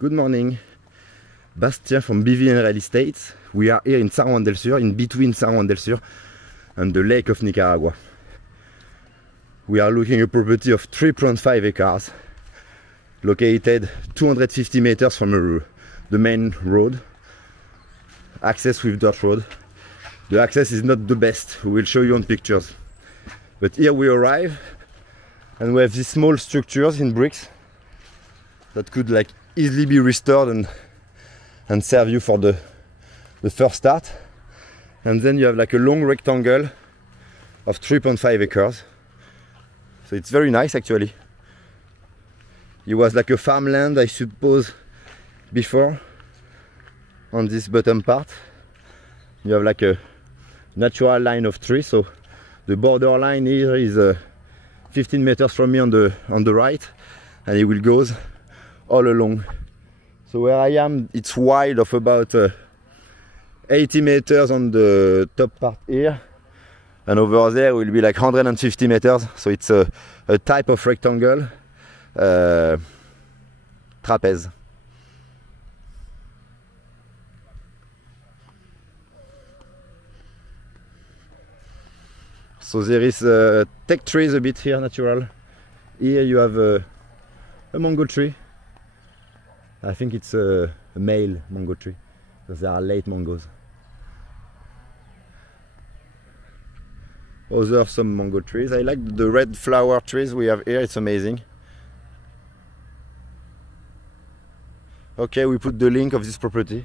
Good morning, Bastien from BVN Real Estate. We are here in San Juan del Sur, in between San Juan del Sur and the Lake of Nicaragua. We are looking at a property of 3.5 acres, located 250 meters from the main road, access with dirt road. The access is not the best, we will show you on pictures. But here we arrive and we have these small structures in bricks that could like easily be restored and serve you for the first start. And then you have like a long rectangle of 3.5 acres. So it's very nice actually. It was like a farmland, I suppose, before. On this bottom part you have like a natural line of trees, so the border line here is 15 meters from me on the right, and it will go all along. So where I am, it's wide of about 80 meters on the top part here, and over there will be like 150 meters. So it's a type of rectangle, trapeze. So there is tech trees a bit here, natural. Here you have a mango tree. I think it's a male mango tree, because there are late mangoes. Some mango trees. I like the red flower trees we have here, it's amazing. Okay, we put the link of this property.